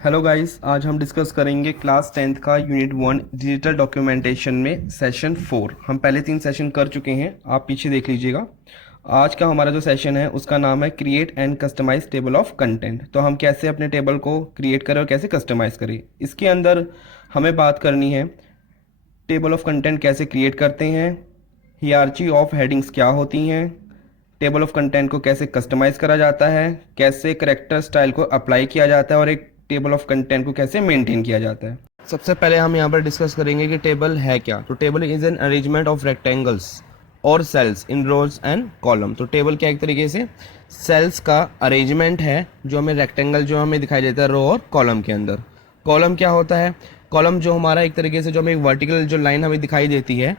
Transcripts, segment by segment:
Hello guys, आज हम discuss करेंगे क्लास 10th का यूनिट 1 डिजिटल डॉक्यूमेंटेशन में सेशन 4। हम पहले 3 सेशन कर चुके हैं, आप पीछे देख लीजिएगा। आज का हमारा जो सेशन है उसका नाम है create and customize table of content. तो हम कैसे अपने टेबल को क्रिएट करें और कैसे कस्टमाइज करें, इसके अंदर हमें बात करनी है टेबल ऑफ कंटेंट कैसे क्रिएट करते हैं, हियरार्ची ऑफ हेडिंग्स क्या होती हैं, टेबल ऑफ कंटेंट को कैसे कस्टमाइज करा जाता है, कैसे करेक्टर स्टाइल को अप्लाई किया जाता है और एक टेबल ऑफ कंटेंट को कैसे मेंटेन किया जाता है। सबसे पहले हम यहाँ पर डिस्कस करेंगे कि टेबल है क्या। तो table is an arrangement of rectangles और cells in rows and column. तो टेबल क्या एक तरीके से सेल्स का अरेंजमेंट है जो हमें रेक्टेंगल जो हमें दिखाई देता है रो और कॉलम के अंदर। कॉलम क्या होता है? कॉलम जो हमारा एक तरीके से जो हमें एक वर्टिकल जो लाइन हमें दिखाई देती है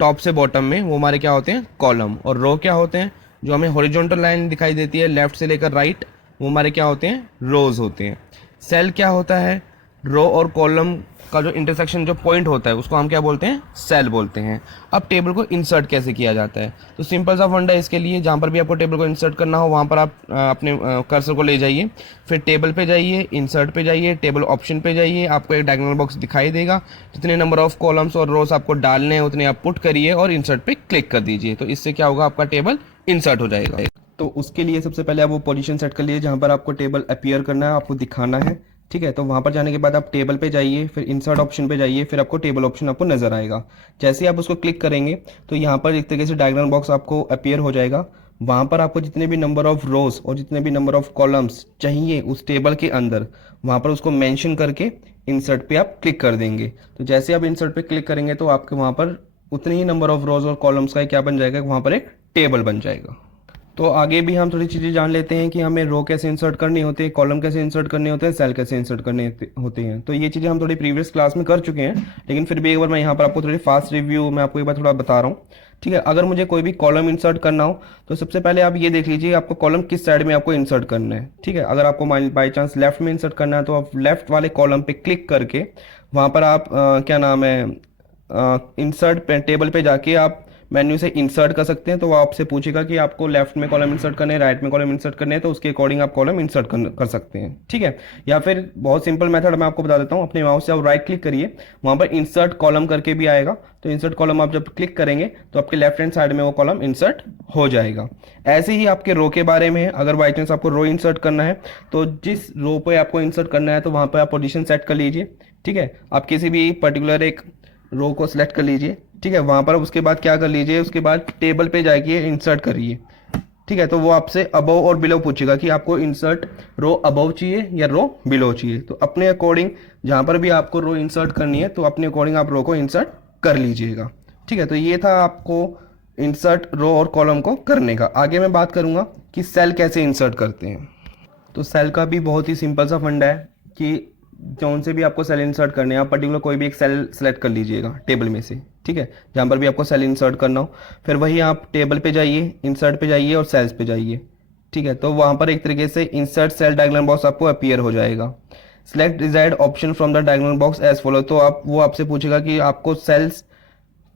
टॉप से बॉटम में, वो हमारे क्या होते हैं? कॉलम। और रो क्या होते हैं? जो हमें हॉरिजॉन्टल लाइन दिखाई देती है लेफ्ट से लेकर राइट, वो हमारे क्या होते हैं? रोज होते हैं। सेल क्या होता है? रो और कॉलम का जो इंटरसेक्शन जो पॉइंट होता है उसको हम क्या बोलते हैं? सेल बोलते हैं। अब टेबल को इंसर्ट कैसे किया जाता है? तो सिंपल सा फंडा है इसके लिए, जहाँ पर भी आपको टेबल को इंसर्ट करना हो वहाँ पर आप अपने कर्सर को ले जाइए, फिर टेबल पे जाइए, इंसर्ट पे जाइए, टेबल ऑप्शन पे जाइए, आपको एक डायगोनल बॉक्स दिखाई देगा। जितने नंबर ऑफ कॉलम्स और रोज आपको डालने हैं उतने आप पुट करिए और इंसर्ट पे क्लिक कर दीजिए। तो इससे क्या होगा? आपका टेबल इंसर्ट हो जाएगा। तो उसके लिए सबसे पहले आप वो पोजीशन सेट कर लीजिए जहाँ पर आपको टेबल अपीयर करना है, आपको दिखाना है। ठीक है, तो वहाँ पर जाने के बाद आप टेबल पे जाइए, फिर इंसर्ट ऑप्शन पे जाइए, फिर आपको टेबल ऑप्शन आपको नजर आएगा। जैसे ही आप उसको क्लिक करेंगे तो यहाँ पर एक तरीके से डायग्राम बॉक्स आपको अपीयर हो जाएगा। वहाँ पर आपको जितने भी नंबर ऑफ रोज और जितने भी नंबर ऑफ कॉलम्स चाहिए उस टेबल के अंदर, वहाँ पर उसको मेंशन करके इंसर्ट पे आप क्लिक कर देंगे। तो जैसे आप इंसर्ट पे क्लिक करेंगे तो आपके वहाँ पर उतने ही नंबर ऑफ रोज और कॉलम्स का क्या बन जाएगा? वहाँ पर एक टेबल बन जाएगा। तो आगे भी हम थोड़ी चीज़ें जान लेते हैं कि हमें रो कैसे इंसर्ट करनी होती है, कॉलम कैसे इंसर्ट करने होते हैं, सेल कैसे इंसर्ट करने होते हैं। तो ये चीज़ें हम थोड़ी प्रीवियस क्लास में कर चुके हैं, लेकिन फिर भी एक बार मैं यहाँ पर आपको थोड़ी फास्ट रिव्यू मैं आपको एक बार थोड़ा बता रहा हूँ। ठीक है, अगर मुझे कोई भी कॉलम इंसर्ट करना हो तो सबसे पहले आप ये देख लीजिए आपको कॉलम किस साइड में आपको इंसर्ट करना है। ठीक है, अगर आपको बाई चांस लेफ्ट में इंसर्ट करना है तो आप लेफ्ट वाले कॉलम पे क्लिक करके वहाँ पर आप क्या नाम है इंसर्ट टेबल पे जाके आप मेन्यू से इंसर्ट कर सकते हैं। तो वो आपसे पूछेगा कि आपको लेफ्ट में कॉलम इंसर्ट करने हैं, राइट में कॉलम इंसर्ट करने हैं, तो उसके अकॉर्डिंग आप कॉलम इंसर्ट कर सकते हैं। ठीक है, या फिर बहुत सिंपल मेथड मैं आपको बता देता हूँ, अपने माउस से आप राइट क्लिक करिए, वहाँ पर इंसर्ट कॉलम करके भी आएगा। तो इंसर्ट कॉलम आप जब क्लिक करेंगे तो आपके लेफ्ट हैंड साइड में वो कॉलम इंसर्ट हो जाएगा। ऐसे ही आपके रो के बारे में है, अगर बाई चांस आपको रो इंसर्ट करना है तो जिस रो पे आपको इंसर्ट करना है तो वहाँ पर आप पोजीशन सेट कर लीजिए। ठीक है, आप किसी भी पर्टिकुलर एक रो को सिलेक्ट कर लीजिए। ठीक है, वहाँ पर उसके बाद क्या कर लीजिए, उसके बाद टेबल पे जाइए, इंसर्ट करिए। ठीक है, तो वो आपसे अबव और बिलो पूछेगा कि आपको इंसर्ट रो अबव चाहिए या रो बिलो चाहिए। तो अपने अकॉर्डिंग जहाँ पर भी आपको रो इंसर्ट करनी है तो अपने अकॉर्डिंग आप रो को इंसर्ट कर लीजिएगा। ठीक है, तो ये था आपको इंसर्ट रो और कॉलम को करने का। आगे मैं बात करूँगा कि सेल कैसे इंसर्ट करते हैं। तो सेल का भी बहुत ही सिंपल सा फंडा है कि जौन से भी आपको सेल इंसर्ट करने हैं आप पर्टिकुलर कोई भी एक सेल सेलेक्ट कर लीजिएगा टेबल में से। ठीक है, जहाँ पर भी आपको सेल इंसर्ट करना हो, फिर वही आप टेबल पे जाइए, इंसर्ट पे जाइए और सेल्स पे जाइए। ठीक है, तो वहाँ पर एक तरीके से इंसर्ट सेल डायगोनल बॉक्स आपको अपीयर हो जाएगा। Select desired option from the diagonal box as follow. तो आप वो आपसे पूछेगा कि आपको सेल्स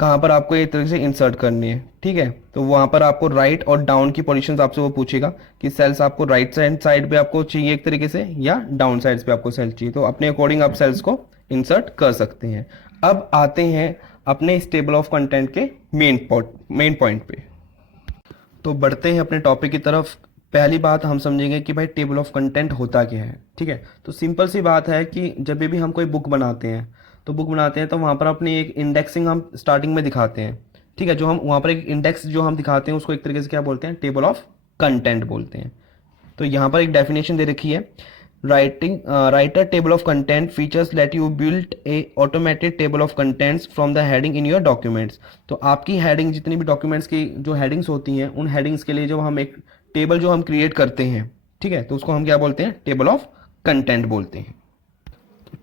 कहाँ पर आपको एक तरीके से इंसर्ट करनी है। ठीक है, तो वहाँ पर आपको राइट और डाउन की पोजीशंस आपसे वो पूछेगा कि सेल्स आपको राइट साइड पे आपको चाहिए एक तरीके से या डाउन साइड्स पे आपको सेल चाहिए। तो अपने अकॉर्डिंग आप सेल्स को इंसर्ट कर सकते हैं। अब आते हैं अपने इस टेबल ऑफ कंटेंट के मेन पॉइंट पे। तो बढ़ते हैं अपने टॉपिक की तरफ। पहली बात हम समझेंगे कि भाई टेबल ऑफ कंटेंट होता क्या है। ठीक है, तो सिंपल सी बात है कि जब भी हम कोई बुक बनाते हैं तो वहाँ पर अपनी एक इंडेक्सिंग हम स्टार्टिंग में दिखाते हैं। ठीक है, जो हम वहाँ पर एक इंडेक्स जो हम दिखाते हैं उसको एक तरीके से क्या बोलते हैं? टेबल ऑफ कंटेंट बोलते हैं। तो यहाँ पर एक डेफिनेशन दे रखी है, writer table of content features let you build a automated table of contents from the heading in your documents. तो आपकी हेडिंग जितनी भी डॉक्यूमेंट्स की जो हेडिंग्स होती हैं उन हेडिंग्स के लिए जो हम एक टेबल जो हम क्रिएट करते हैं, ठीक है, तो उसको हम क्या बोलते हैं? टेबल ऑफ कंटेंट बोलते हैं।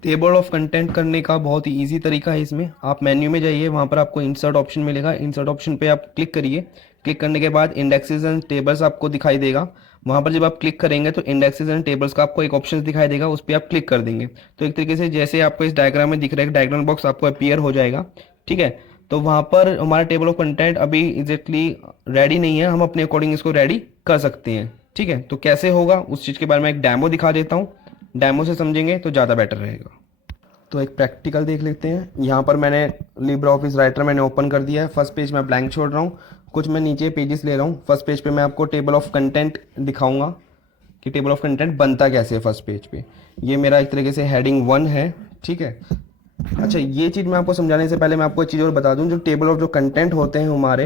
टेबल ऑफ कंटेंट करने का बहुत ही ईजी तरीका है। इसमें आप मेन्यू में जाइए, वहाँ पर आपको इंसर्ट ऑप्शन मिलेगा, इंसर्ट ऑप्शन पे आप क्लिक करिए। क्लिक करने के बाद इंडेक्सेस एंड टेबल्स आपको दिखाई देगा। वहाँ पर जब आप क्लिक करेंगे तो इंडेक्सेस एंड टेबल्स का आपको एक ऑप्शन दिखाई देगा, उस पर आप क्लिक कर देंगे तो एक तरीके से जैसे आपको इस डायग्राम में दिख रहा है डायग्राम बॉक्स आपको अपीयर हो जाएगा। ठीक है, तो वहाँ पर हमारा टेबल ऑफ कंटेंट अभी एग्जैक्टली रेडी नहीं है, हम अपने अकॉर्डिंग इसको रेडी कर सकते हैं। ठीक है, तो कैसे होगा उस चीज़ के बारे में एक डेमो दिखा देता हूँ। डेमो से समझेंगे तो ज़्यादा बेटर रहेगा। तो एक प्रैक्टिकल देख लेते हैं। यहाँ पर मैंने लिब्रे ऑफिस राइटर मैंने ओपन कर दिया है। फर्स्ट पेज मैं ब्लैंक छोड़ रहा हूँ, कुछ मैं नीचे पेजेस ले रहा हूँ। फर्स्ट पेज पे मैं आपको टेबल ऑफ कंटेंट दिखाऊंगा कि टेबल ऑफ कंटेंट बनता कैसे है। फर्स्ट पेज पे ये मेरा एक तरीके से हेडिंग 1 है, ठीक है। अच्छा, ये चीज़ मैं आपको समझाने से पहले मैं आपको एक चीज़ और बता दूं, जो टेबल ऑफ जो कंटेंट होते हैं हमारे,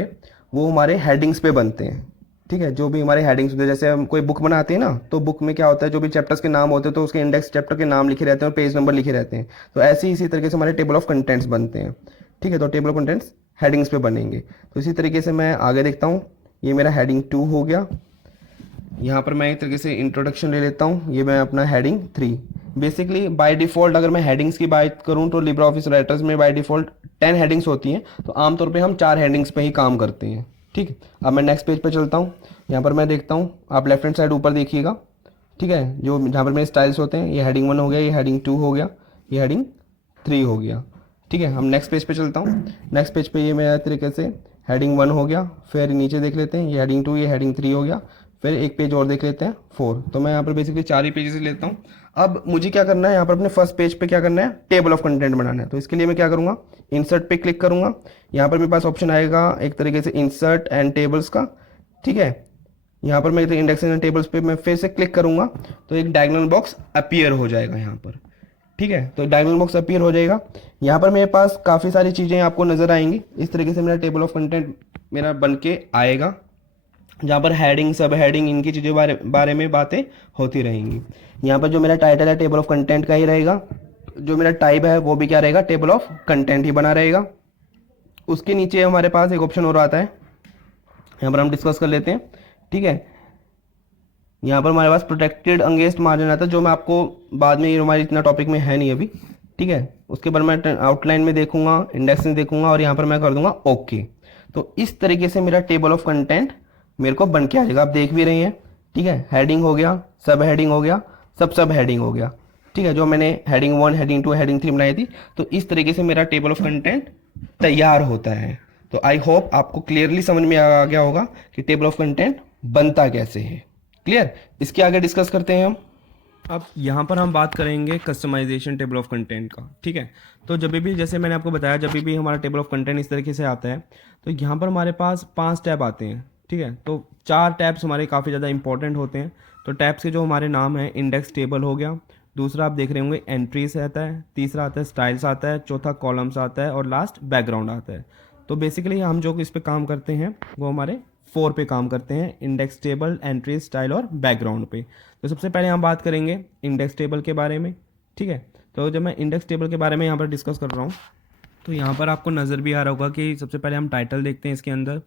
वो हमारे हेडिंग्स पे बनते हैं, ठीक है। जो भी हमारे हेडिंग्स होते हैं, जैसे हम कोई बुक बनाते हैं ना, तो बुक में क्या होता है, जो भी चैप्टर्स के नाम होते हैं तो उसके इंडेक्स चैप्टर के नाम लिखे रहते हैं और पेज नंबर लिखे रहते हैं। तो ऐसे ही इसी तरीके से हमारे टेबल ऑफ कंटेंट्स बनते हैं, ठीक है। तो टेबल ऑफ कंटेंट्स हेडिंग्स पे बनेंगे। तो इसी तरीके से मैं आगे देखता हूँ। ये मेरा हेडिंग 2 हो गया। यहाँ पर मैं एक तरीके से इंट्रोडक्शन ले लेता हूँ। ये मैं अपना हेडिंग 3। बेसिकली बाय डिफ़ॉल्ट अगर मैं हेडिंग्स की बात करूँ तो लिब्रे ऑफिस राइटर्स में बाय डिफ़ॉल्ट 10 हेडिंग्स होती हैं। तो आमतौर पे हम 4 हेडिंग्स पे ही काम करते हैं, ठीक। अब मैं नेक्स्ट पेज पे चलता हूँ। यहाँ पर मैं देखता हूँ, आप लेफ्ट हैंड साइड ऊपर देखिएगा, ठीक है। जो जहाँ पर मेरे स्टाइल्स होते हैं, ये हेडिंग 1 हो गया, ये हेडिंग 2 हो गया, ये हेडिंग 3 हो गया, ठीक है। हम नेक्स्ट पेज पे चलता हूँ। नेक्स्ट पेज पे ये मेरा तरीके से हेडिंग 1 हो गया। फिर नीचे देख लेते हैं, ये हेडिंग 2, ये हेडिंग 3 हो गया। फिर एक पेज और देख लेते हैं, 4। तो मैं यहाँ पर बेसिकली 4 ही पेजेस लेता हूँ। अब मुझे क्या करना है, यहाँ पर अपने फर्स्ट पेज पे क्या करना है, टेबल ऑफ कंटेंट बनाना है। तो इसके लिए मैं क्या करूँगा, इंसर्ट पे क्लिक करूँगा। यहाँ पर मेरे पास ऑप्शन आएगा एक तरीके से इंसर्ट एंड टेबल्स का, ठीक है। यहाँ पर मैं इंडेक्स एंड टेबल्स पे मैं फिर से क्लिक करूँगा तो एक डायगोनल बॉक्स अपीयर हो जाएगा यहाँ पर, ठीक है। तो डायगोनल बॉक्स अपीयर हो जाएगा। यहाँ पर मेरे पास काफ़ी सारी चीज़ें आपको नज़र आएंगी। इस तरीके से मेरा टेबल ऑफ कंटेंट मेरा बन के आएगा, जहाँ पर हेडिंग, सब हेडिंग, इनकी चीज़ों बारे में बातें होती रहेंगी। यहाँ पर जो मेरा टाइटल है टेबल ऑफ कंटेंट का ही रहेगा। जो मेरा टाइप है वो भी क्या रहेगा, टेबल ऑफ कंटेंट ही बना रहेगा। उसके नीचे हमारे पास एक ऑप्शन और आता है, यहाँ पर हम डिस्कस कर लेते हैं, ठीक है। यहाँ पर हमारे पास प्रोटेक्टेड अगेंस्ट मार्जिन आता है, जो मैं आपको बाद में, ये हमारे इतना टॉपिक में है नहीं अभी, ठीक है। उसके बाद मैं आउटलाइन में देखूंगा, इंडेक्स में देखूंगा और यहाँ पर मैं कर दूंगा ओके। तो इस तरीके से मेरा टेबल ऑफ कंटेंट मेरे को बन के आ जाएगा। आप देख भी रहे हैं, ठीक है। हेडिंग हो गया, सब हेडिंग हो गया, सब हेडिंग हो गया, ठीक है। जो मैंने हेडिंग 1, हेडिंग 2, हेडिंग 3 बनाई थी। तो इस तरीके से मेरा टेबल ऑफ कंटेंट तैयार होता है। तो आई होप आपको क्लियरली समझ में आ गया होगा कि टेबल ऑफ कंटेंट बनता कैसे है। क्लियर? इसके आगे डिस्कस करते हैं हम। अब यहाँ पर हम बात करेंगे कस्टमाइजेशन टेबल ऑफ कंटेंट का, ठीक है। तो जब भी, जैसे मैंने आपको बताया, जब भी हमारा टेबल ऑफ कंटेंट इस तरीके से आता है तो यहाँ पर हमारे पास 5 टैब आते हैं, ठीक है। तो 4 टैब्स हमारे काफ़ी ज़्यादा इंपॉर्टेंट होते हैं। तो टैब्स के जो हमारे नाम हैं, इंडेक्स टेबल हो गया, दूसरा आप देख रहे होंगे एंट्रीज आता है, तीसरा आता है स्टाइल्स आता है, चौथा कॉलम्स आता है और लास्ट बैकग्राउंड आता है। तो बेसिकली हम जो इस पे काम करते हैं वो हमारे 4 पे काम करते हैं, इंडेक्स टेबल, एंट्री, स्टाइल और बैकग्राउंड पे। तो सबसे पहले हम बात करेंगे इंडेक्स टेबल के बारे में, ठीक है। तो जब मैं इंडेक्स टेबल के बारे में यहाँ पर डिस्कस कर रहा हूँ तो यहाँ पर आपको नज़र भी आ रहा होगा कि सबसे पहले हम टाइटल देखते हैं इसके अंदर,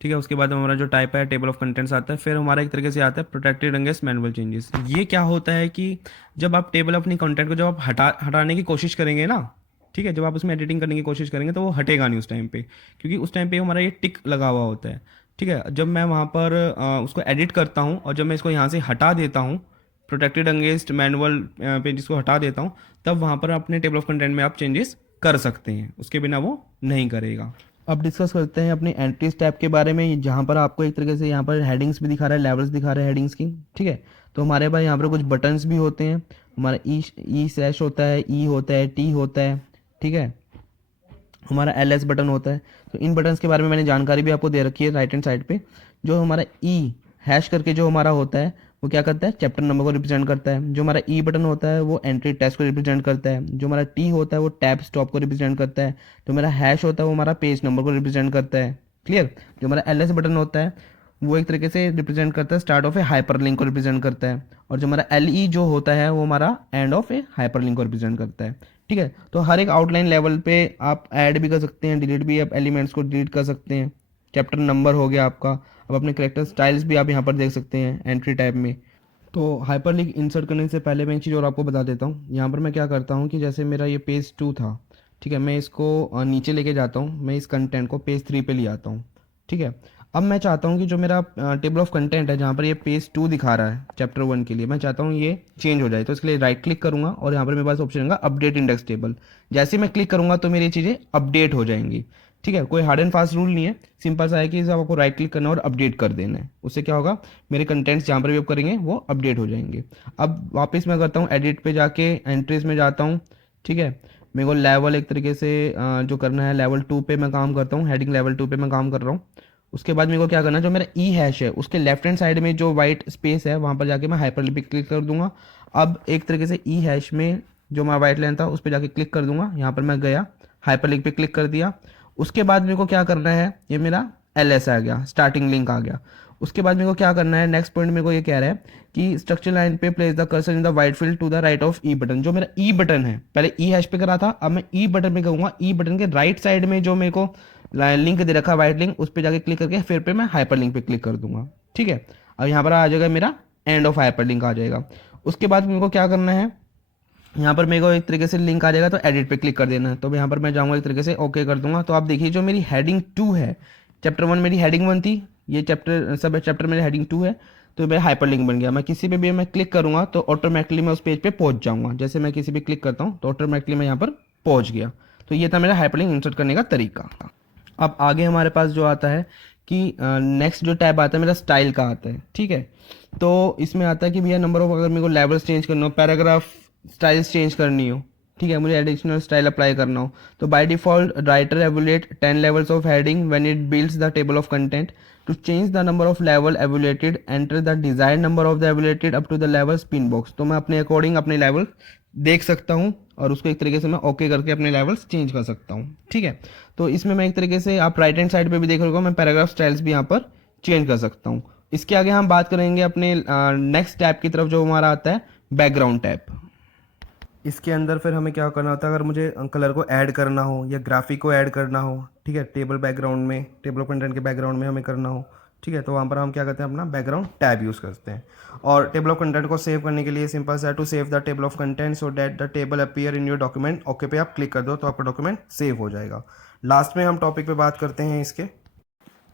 ठीक है। उसके बाद हमारा जो टाइप है टेबल ऑफ कंटेंट्स आता है। फिर हमारा एक तरीके से आता है प्रोटेक्टेड अगेंस्ट मैनुअल चेंजेस। ये क्या होता है कि जब आप टेबल अपनी कंटेंट को जब आप हटाने की कोशिश करेंगे ना, ठीक है, जब आप उसमें एडिटिंग करने की कोशिश करेंगे तो वो हटेगा नहीं उस टाइम पे, क्योंकि उस टाइम पे हमारा ये टिक लगा हुआ होता है, ठीक है। जब मैं वहाँ पर उसको एडिट करता हूँ और जब मैं इसको यहाँ से हटा देता हूँ, प्रोटेक्टेड अगेंस्ट मैनुअल पेजेस को हटा देता हूँ, तब वहाँ पर अपने टेबल ऑफ कंटेंट में आप चेंजेस कर सकते हैं, उसके बिना वो नहीं करेगा। अब डिस्कस करते हैं अपने एंट्रीज टैब के बारे में, जहाँ पर आपको एक तरीके से यहाँ पर हेडिंग्स भी दिखा रहा है, लेवल्स दिखा रहा है हेडिंग्स की, ठीक है। तो हमारे पास यहाँ पर कुछ बटन्स भी होते हैं। हमारा ई स्लैश होता है, ई होता है, टी होता है, ठीक है। हमारा LS बटन होता है। तो इन बटन्स के बारे में मैंने जानकारी भी आपको दे रखी है राइट हैंड साइड पे। जो हमारा ई हैश करके जो हमारा होता है वो क्या करता है, चैप्टर नंबर को रिप्रेजेंट करता है। जो हमारा ई बटन होता है वो एंट्री टेक्स्ट को रिप्रेजेंट करता है। जो हमारा टी होता है वो टैब स्टॉप को रिप्रेजेंट करता है। जो मेरा हैश होता है वो हमारा पेज नंबर को रिप्रेजेंट करता है। क्लियर? जो हमारा LS बटन होता है वो एक तरीके से रिप्रेजेंट करता है start of A hyper link को रिप्रेजेंट करता है। और जो हमारा LE जो होता है वो हमारा end of A hyper link को रिप्रेजेंट करता है, ठीक है। तो हर एक आउटलाइन लेवल पे आप ऐड भी कर सकते हैं, डिलीट भी, आप एलिमेंट्स को डिलीट कर सकते हैं। चैप्टर नंबर हो गया आपका। अब अपने करेक्टर स्टाइल्स भी आप यहाँ पर देख सकते हैं एंट्री टैब में। तो हाइपरलिंक इंसर्ट करने से पहले मैं एक चीज़ और आपको बता देता हूँ। यहाँ पर मैं क्या करता हूँ कि जैसे मेरा ये पेज 2 था, ठीक है, मैं इसको नीचे लेके जाता हूँ, मैं इस कंटेंट को पेज 3 पे ले आता हूँ, ठीक है। अब मैं चाहता हूँ कि जो मेरा टेबल ऑफ कंटेंट है, जहाँ पर ये पेज 2 दिखा रहा है चैप्टर 1 के लिए, मैं चाहता हूँ ये चेंज हो जाए। तो इसके लिए राइट क्लिक करूँगा और यहाँ पर मेरे पास ऑप्शन होगा अपडेट इंडेक्स टेबल। जैसे मैं क्लिक करूँगा तो मेरी चीज़ें अपडेट हो जाएंगी, ठीक है, कोई हार्ड एंड फास्ट रूल नहीं है, सिंपल सा है कि आपको राइट क्लिक करना और अपडेट कर देना है। उससे क्या होगा, मेरे कंटेंट्स जहाँ पर भी आप करेंगे वो अपडेट हो जाएंगे। अब वापस मैं करता हूँ एडिट पे जाके एंट्रीज में जाता हूँ। ठीक है, मेरे को लेवल एक तरीके से जो करना है लेवल 2 पे मैं काम करता हूँ, हेडिंग लेवल 2 पे मैं काम कर रहा हूँ। उसके बाद मेरे को क्या करना है, जो मेरा ई हैश है उसके लेफ्ट हैंड साइड में जो वाइट स्पेस है वहाँ पर जाके मैं हाइपरलिंक पे क्लिक कर दूंगा। अब एक तरीके से ई हैश में जो मैं वाइट लाइन था उस पर जाके क्लिक कर दूंगा, यहाँ पर मैं गया हाइपरलिंक पे क्लिक कर दिया। उसके बाद मेरे को क्या करना है, ये मेरा एल एस आ गया, स्टार्टिंग लिंक आ गया। उसके बाद मेरे को क्या करना है, नेक्स्ट पॉइंट मेरे को ये कह रहा है कि स्ट्रक्चर लाइन पे place the cursor in the white field to the right of E button. जो मेरा ई बटन है, पहले ई हैश पे करा था, अब मैं ई बटन पे करूंगा। ई बटन के राइट साइड में जो मेरे को लिंक दे रखा है वाइट लिंक, उस पर जाके क्लिक करके फिर पे मैं हाइपर लिंक पे क्लिक कर दूंगा। ठीक है, अब यहाँ पर आ जाएगा मेरा एंड ऑफ हाइपर लिंक आ जाएगा। उसके बाद मेरे को क्या करना है, यहाँ पर मेरे को एक तरीके से लिंक आ जाएगा तो एडिट पे क्लिक कर देना है। तो यहाँ पर मैं जाऊँगा एक तरीके से ओके कर दूंगा। तो आप देखिए जो मेरी हेडिंग 2 है, चैप्टर 1 मेरी हेडिंग 1 थी, ये चैप्टर सब चैप्टर मेरी हेडिंग 2 है, तो मेरा हाइपर लिंक बन गया। मैं किसी पे भी मैं क्लिक करूँगा तो ऑटोमेटिकली मैं उस पेज पे पहुँच जाऊँगा। जैसे मैं किसी भी क्लिक करता हूँ तो ऑटोमेटिकली मैं यहाँ पर पहुँच गया। तो ये था मेरा हाइपर लिंक इंसर्ट करने का तरीका। अब आगे हमारे पास जो आता है कि नेक्स्ट जो टैब आता है मेरा स्टाइल का आता है। ठीक है, तो इसमें आता है कि भैया नंबर ऑफ, अगर मेरे को लेवल्स चेंज करना हो, पैराग्राफ स्टाइल्स चेंज करनी हो, ठीक है, मुझे एडिशनल स्टाइल अप्लाई करना हो, तो by default Writer evaluate 10 levels of heading when it builds the table of content. To change the number of level evaluated enter the desired number of the evaluated up to the level spin box. तो मैं अपने according अपने level देख सकता हूँ और उसको एक तरीके से मैं ओके करके अपने लेवल्स चेंज कर सकता हूँ। ठीक है, तो इसमें मैं एक तरीके से, आप राइट हैंड साइड पे भी देख रहे हो, मैं पैराग्राफ स्टाइल्स भी यहाँ पर चेंज कर सकता हूँ। इसके आगे हम बात करेंगे अपने नेक्स्ट टैब की तरफ, जो हमारा आता है बैकग्राउंड टैब। इसके अंदर फिर हमें क्या करना होता है, अगर मुझे कलर को ऐड करना हो या ग्राफिक को ऐड करना हो, ठीक है, टेबल बैकग्राउंड में, टेबल ऑफ कंटेंट के बैकग्राउंड में हमें करना हो, ठीक है, तो वहाँ पर हम क्या करते हैं, अपना बैकग्राउंड टैब यूज़ करते हैं। और टेबल ऑफ कंटेंट को सेव करने के लिए सिंपल सा, to save the table of content so that the table appear in your document, okay पे आप क्लिक कर दो तो आपका डॉक्यूमेंट सेव हो जाएगा। लास्ट में हम टॉपिक पे बात करते हैं इसके,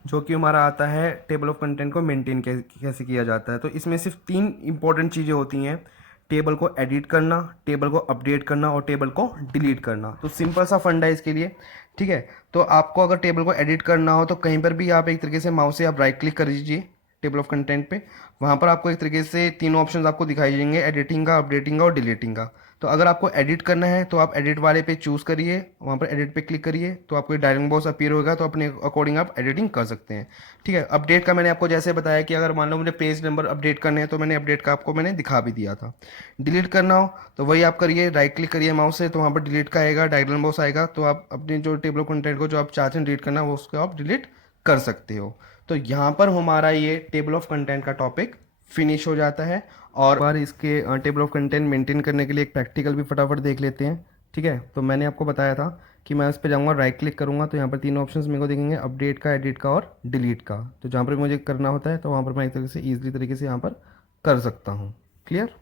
जो कि हमारा आता है टेबल ऑफ कंटेंट को मेंटेन कैसे किया जाता है। तो इसमें सिर्फ 3 इंपॉर्टेंट चीज़ें होती हैं, टेबल को एडिट करना, टेबल को अपडेट करना और टेबल को डिलीट करना। तो सिंपल सा फंडा है इसके लिए। ठीक है, तो आपको अगर टेबल को एडिट करना हो तो कहीं पर भी आप एक तरीके से माउस से आप राइट क्लिक कर दीजिए टेबल ऑफ कंटेंट पे, वहाँ पर आपको एक तरीके से 3 ऑप्शंस आपको दिखाई देंगे, एडिटिंग का, अपडेटिंग का और डिलीटिंग का। तो अगर आपको एडिट करना है तो आप एडिट वाले पे चूज़ करिए, वहाँ पर एडिट पे क्लिक करिए तो आपको डायलॉग बॉक्स अपीयर होगा, तो अपने अकॉर्डिंग आप एडिटिंग कर सकते हैं। ठीक है, अपडेट का मैंने आपको जैसे बताया कि अगर मान लो मुझे पेज नंबर अपडेट करने हैं तो मैंने अपडेट का आपको मैंने दिखा भी दिया था। डिलीट करना हो तो वही आप करिए, राइट क्लिक करिए माउस से, तो वहाँ पर डिलीट का आएगा, डायलॉग बॉक्स आएगा, तो आप अपने जो टेबल ऑफ कंटेंट को जो आप चाहते हैं डिलीट करना वो उसको आप डिलीट कर सकते हो। तो यहाँ पर हमारा ये टेबल ऑफ कंटेंट का टॉपिक फिनिश हो जाता है। और बार इसके टेबल ऑफ कंटेंट मेंटेन करने के लिए एक प्रैक्टिकल भी फटाफट देख लेते हैं। ठीक है, तो मैंने आपको बताया था कि मैं उस पर जाऊँगा, राइट क्लिक करूँगा तो यहाँ पर 3 ऑप्शंस मेरे को दिखेंगे, अपडेट का, एडिट का और डिलीट का। तो जहाँ पर मुझे करना होता है तो वहाँ पर मैं एक तरीके से ईजिली तरीके से यहाँ पर कर सकता हूँ। क्लियर।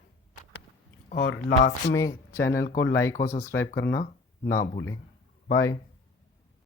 और लास्ट में चैनल को लाइक और सब्सक्राइब करना ना भूलें। बाय।